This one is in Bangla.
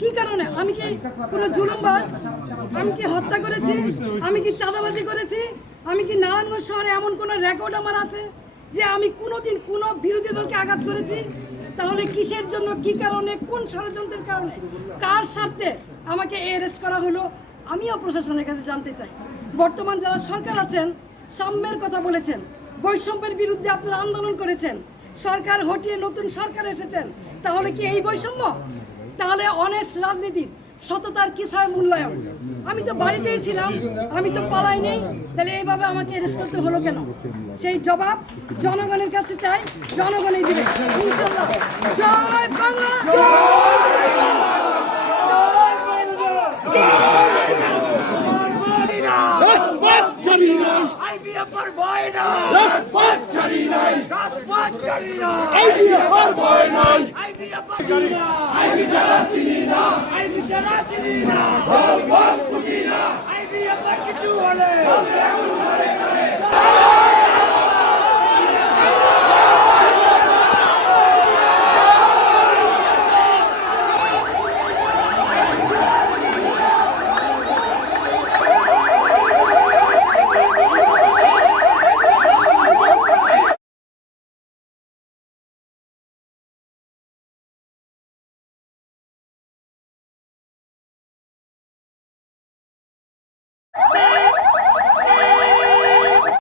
কি কারণে? আমি কি কোনো জুলুমবাজ? আমি কি হত্যা করেছি? আমি কি চাঁদাবাজি করেছি? আমি কি নারায়ণগঞ্জ শহরে এমন কোনো রেকর্ড আমার আছে যে আমি কোনোদিন কোনো বিরোধী দলকে আঘাত করেছি? তাহলে কিসের জন্য, কি কারণে, কোন ষড়যন্ত্রের কারণে? কার স্বার্থে আমাকে অ্যারেস্ট করা হলো? আমিও প্রশাসনের কাছে জানতে চাই। বর্তমান যারা সরকার আছেন, সাম্যের কথা বলেছেন, বৈষম্যের বিরুদ্ধে আপনারা আন্দোলন করেছেন, সরকার হটিয়ে নতুন সরকার এসেছেন, তাহলে কি এই বৈষম্য? তাহলে অনেস্ট রাজনীতি সততার কিসয় মূল্যায়ন? আমি তো বাড়িতেই ছিলাম, আমি তো পালাই নেই, তাহলে এইভাবে আমাকে অ্যারেস্ট করতে হলো কেন? সেই জবাব জনগণের কাছে চাই জনগণই দিবে জয় আর ভয় না। রাজপথ ছাড়ি নাই রাজপথ ছাড়ি না আইডিএফ আর ভয় নাই। আইবিএফ আর ছাড়ি না। আইবি ছাড়া চিনি না। আইবি ছাড়া চিনি না।